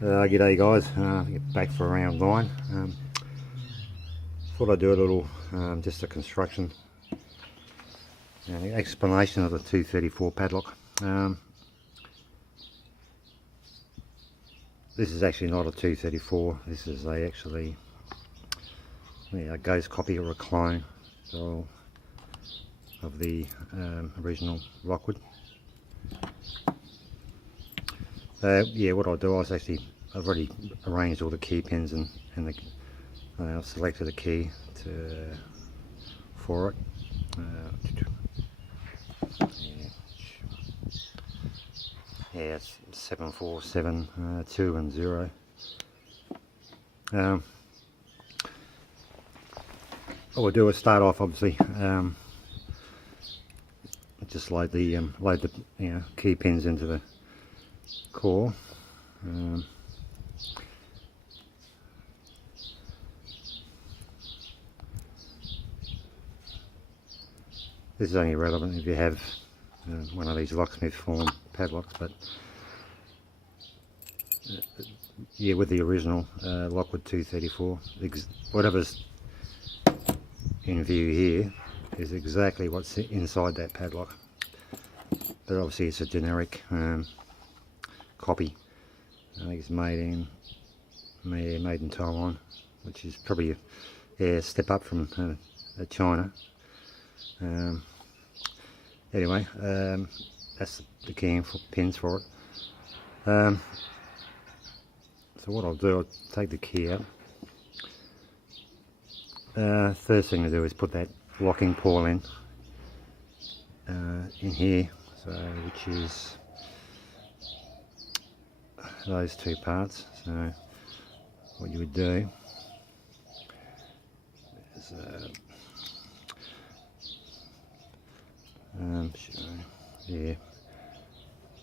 G'day guys, back for round 9. Thought I'd do a little, just a construction explanation of the 234 padlock. This is actually not a 234, this is a ghost copy or a clone of the original Lockwood. What I'll do is I've already arranged all the key pins and I've selected a key for it. It's 7472 and 0. What we'll do is start off, obviously, just load the key pins into the core. This is only relevant if you have one of these locksmith form padlocks, but with the original Lockwood 234, whatever's in view here is exactly what's inside that padlock, but obviously it's a generic copy. I think it's made in Taiwan, which is probably a step up from China. Anyway, that's the key pins for it. So what I'll do, I'll take the key out. First thing to do is put that locking pawl in here, so which is those two parts. So what you would do is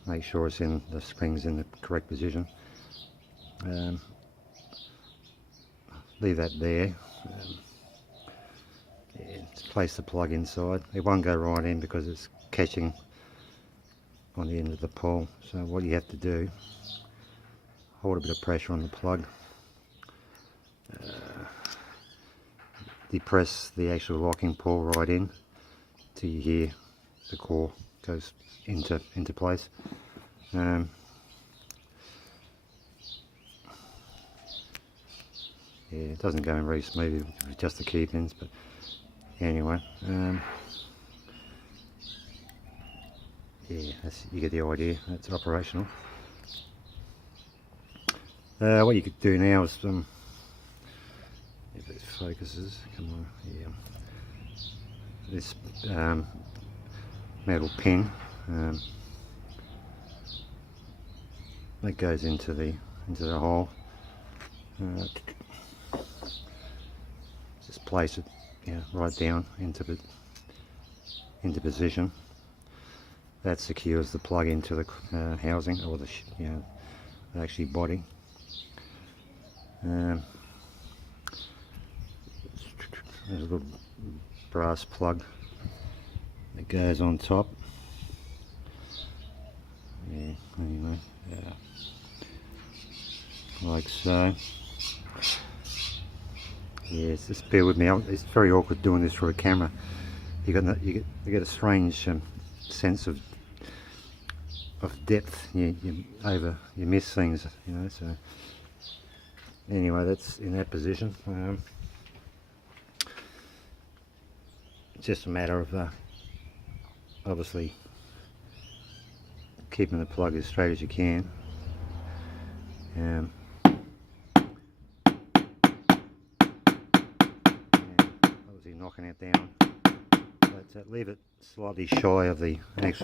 make sure it's in the springs in the correct position. Leave that there. Place the plug inside. It won't go right in because it's catching on the end of the pole. So what you have to do, hold a bit of pressure on the plug, depress the actual locking pawl right in till you hear the core goes into place. It doesn't go in very smoothly with just the key pins, but anyway, you get the idea. That's operational. What you could do now is, if it focuses, come on, this metal pin that goes into the hole. Just place it right down into position. That secures the plug into the housing, or the actually body. There's a little brass plug that goes on top. Anyway, like so. Yes, just bear with me. It's very awkward doing this for a camera. You get a strange sense of depth. You miss things, So anyway, that's in that position. It's just a matter of obviously keeping the plug as straight as you can. Obviously knocking it down, but leave it slightly shy of the edge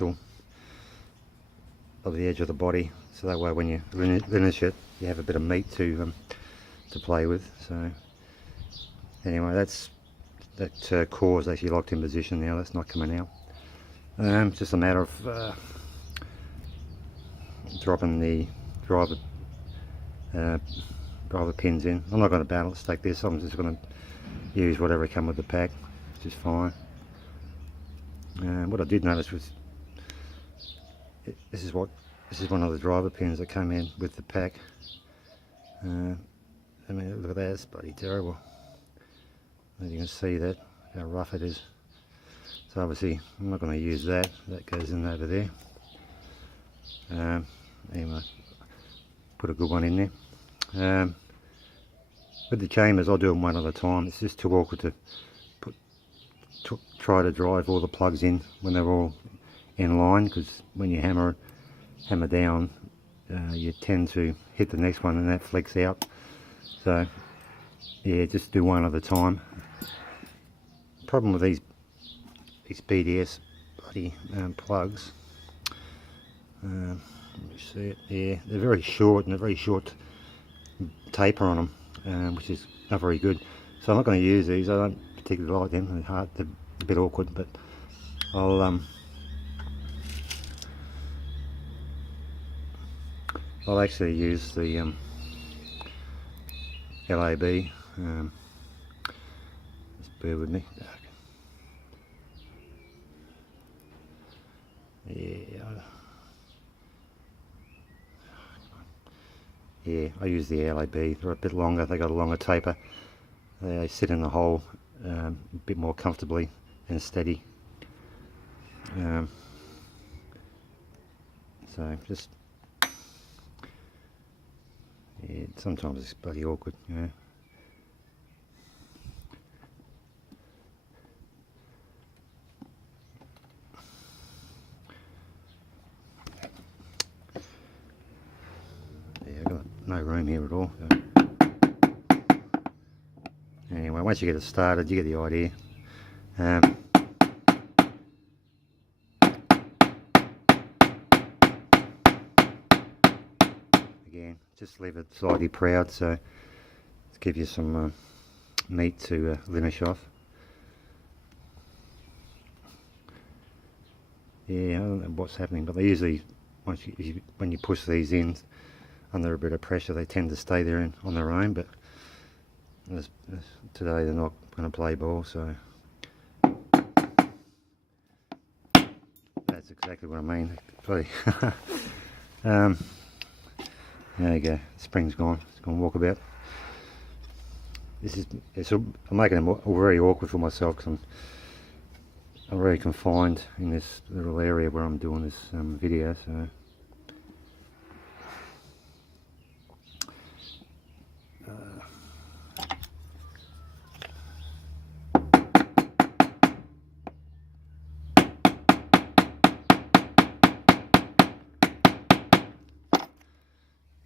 of the body, so that way when you finish it, you have a bit of meat to play with. So anyway, that core is actually locked in position now. That's not coming out. It's just a matter of dropping the driver pins in. I'm not going to battle stack this. I'm just going to use whatever come with the pack, which is fine. What I did notice was this is one of the driver pins that came in with the pack. I mean, look at that, it's bloody terrible. You can see that, how rough it is. So obviously I'm not going to use that, that goes in over there. Anyway, put a good one in there. With the chambers I'll do them one at a time. It's just too awkward to try to drive all the plugs in when they're all in line, because when you hammer down, you tend to hit the next one and that flicks out. So yeah, just do one at a time. Problem with these BDS bloody plugs, let me see it. Yeah, they're very short and a very short taper on them, which is not very good. So I'm not going to use these. I don't particularly like them. They're hard, they're a bit awkward, but I'll actually use the LAB. Just bear with me. Yeah, I use the LAB. They're a bit longer. They got a longer taper. They sit in the hole a bit more comfortably and steady. So just, yeah, sometimes it's bloody awkward, you know. Yeah, I've got no room here at all. So. Anyway, once you get it started, you get the idea. Again, just leave it slightly proud, so to give you some meat to linish off. Yeah, I don't know what's happening, but they usually, when you push these in under a bit of pressure, they tend to stay there on their own, but today they're not going to play ball, so that's exactly what I mean. There you go, the spring's gone, it's gone walkabout. I'm making it very awkward for myself because I'm very confined in this little area where I'm doing this video, so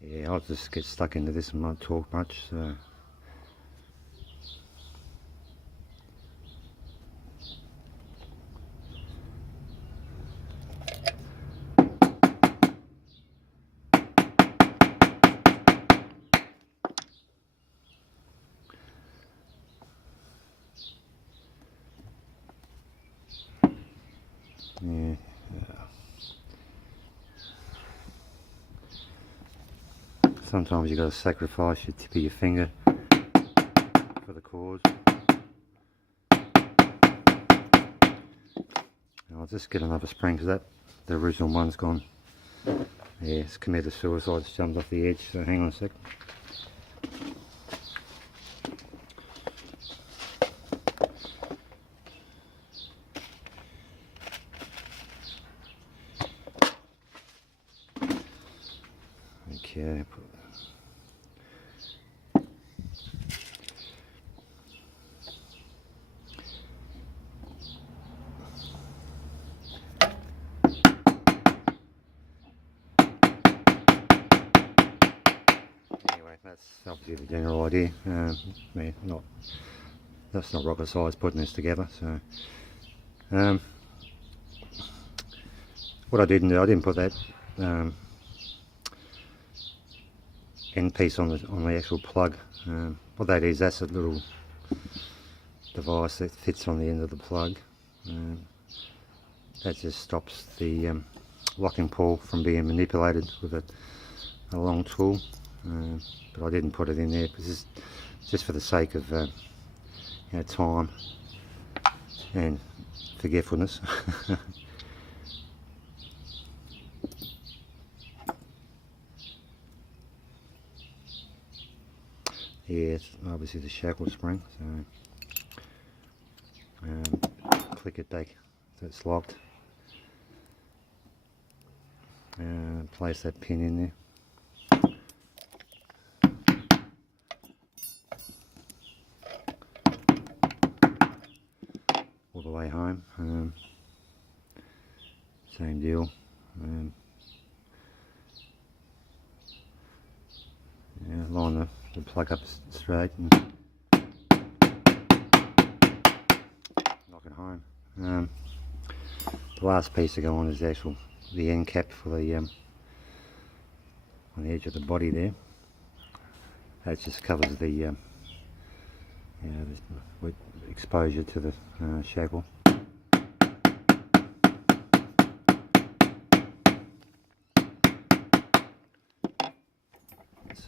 yeah, I'll just get stuck into this and not talk much. So yeah. Sometimes you got to sacrifice your tip of your finger for the cause. I'll just get another spring because the original one's gone. Yeah, it's committed suicide. It's jumped off the edge. So hang on a sec. Okay. That's obviously the general idea. That's not rocket science putting this together. So, what I didn't do, I didn't put that end piece on the actual plug. What that is, that's a little device that fits on the end of the plug. That just stops the locking pull from being manipulated with a long tool. But I didn't put it in there because just for the sake of time and forgetfulness. Yeah, it's obviously the shackle spring, so click it back so it's locked. Place that pin in there. All the way home. Same deal. Yeah, line the plug up straight and lock it home. The last piece to go on is the end cap for the on the edge of the body there. That just covers the exposure to the shackle.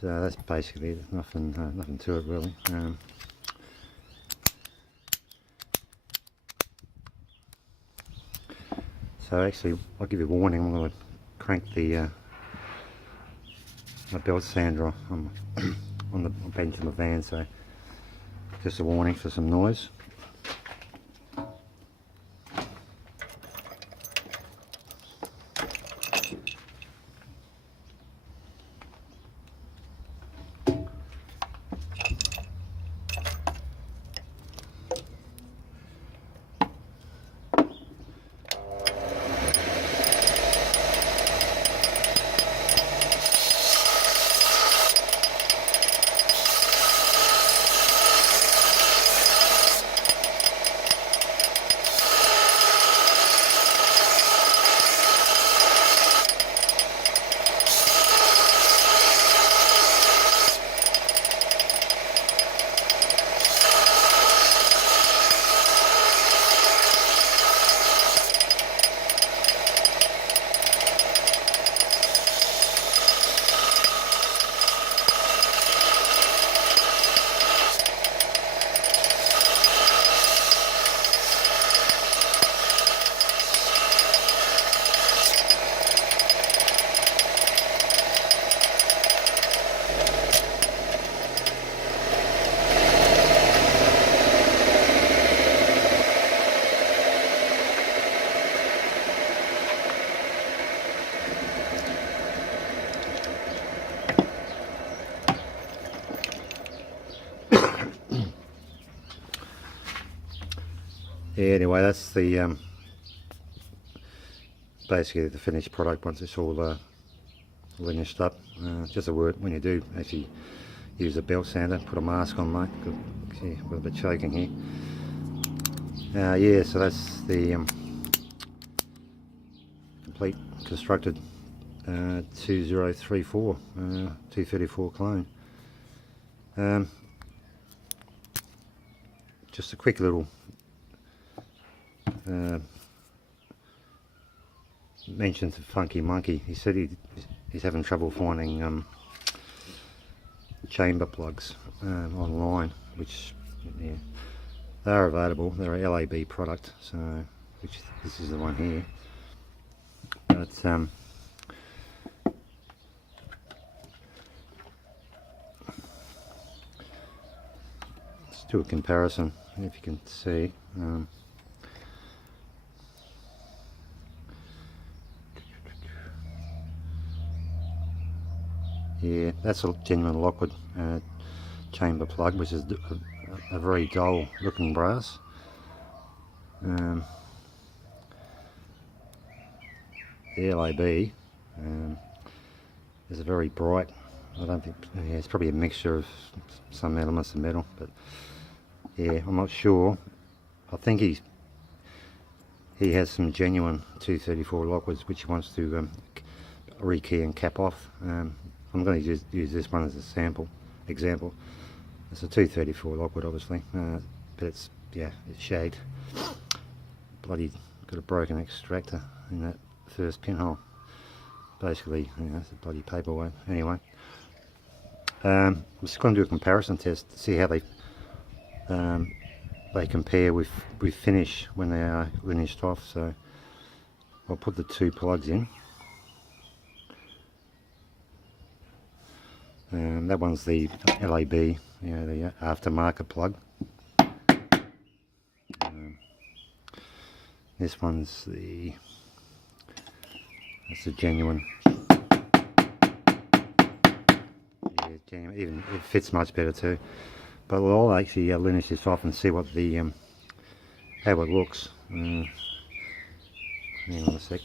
So that's basically it. Nothing to it really. So actually, I'll give you a warning. I'm going to crank the my belt sander on the bench in the van. So just a warning for some noise. Yeah, anyway, that's the basically the finished product once it's all finished up. Just a word, when you do actually use a belt sander, put a mask on, mate. See, a little bit choking here. Yeah, so that's the complete constructed 2034 234 clone. Just a quick little mention to Funky Monkey. He said he's having trouble finding chamber plugs online, which yeah, they are available. They're a LAB product, so which this is the one here. But let's do a comparison if you can see. Yeah, that's a genuine Lockwood chamber plug, which is a very dull looking brass. The LAB is a very bright, I don't think, yeah, it's probably a mixture of some elements of metal, but yeah, I'm not sure. I think he has some genuine 234 Lockwoods which he wants to rekey and cap off. I'm going to use this one as a example. It's a 234 Lockwood, obviously, but it's shagged. Bloody got a broken extractor in that first pinhole. Basically, it's a bloody paperweight. Anyway, I'm just going to do a comparison test to see how they compare with finish when they are finished off. So I'll put the 2 plugs in. That one's the LAB, you know, the aftermarket plug. This one's that's a genuine. Yeah, genuine. Even it fits much better too. But I'll actually lineage this off and see what the how it looks. Hang on a sec.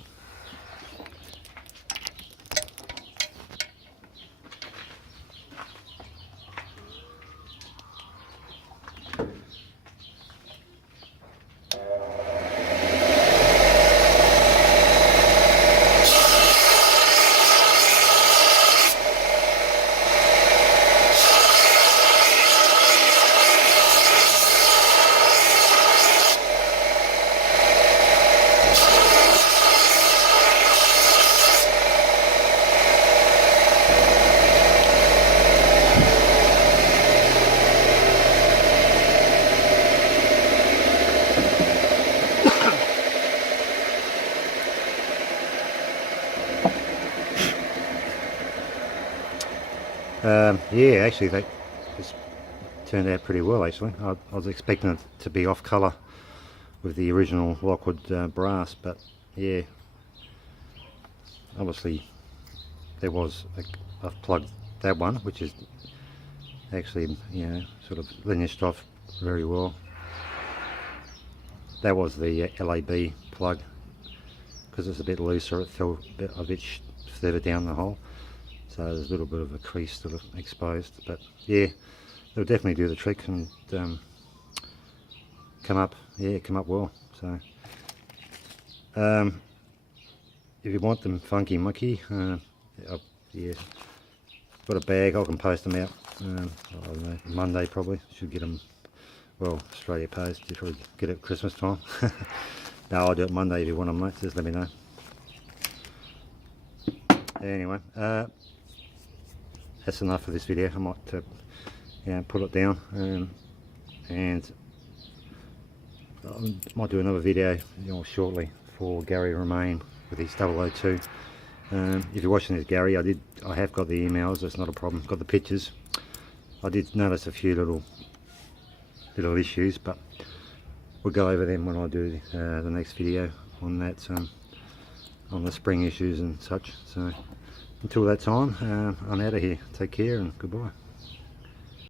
Yeah, actually that just turned out pretty well actually. I was expecting it to be off colour with the original Lockwood brass, but yeah, obviously there was I've plugged that one, which is actually, you know, sort of lineaged off very well. That was the LAB plug. Because it's a bit looser, it fell a bit further down the hole, so there's a little bit of a crease still exposed. But yeah, they'll definitely do the trick and come up well. So if you want them funky monkey, yeah, got a bag. I can post them out. I don't know, Monday probably. Should get them. Well, Australia Post. You probably get it at Christmas time. No, I'll do it Monday if you want them, mate. Just let me know. Anyway, that's enough for this video. I might, yeah, put it down, and I might do another video, you know, shortly for Gary Romain with his 002. If you're watching this, Gary, I have got the emails. That's not a problem. Got the pictures. I did notice a few little issues, but we'll go over them when I do the next video on that, on the spring issues and such. So until that time, I'm out of here. Take care and goodbye.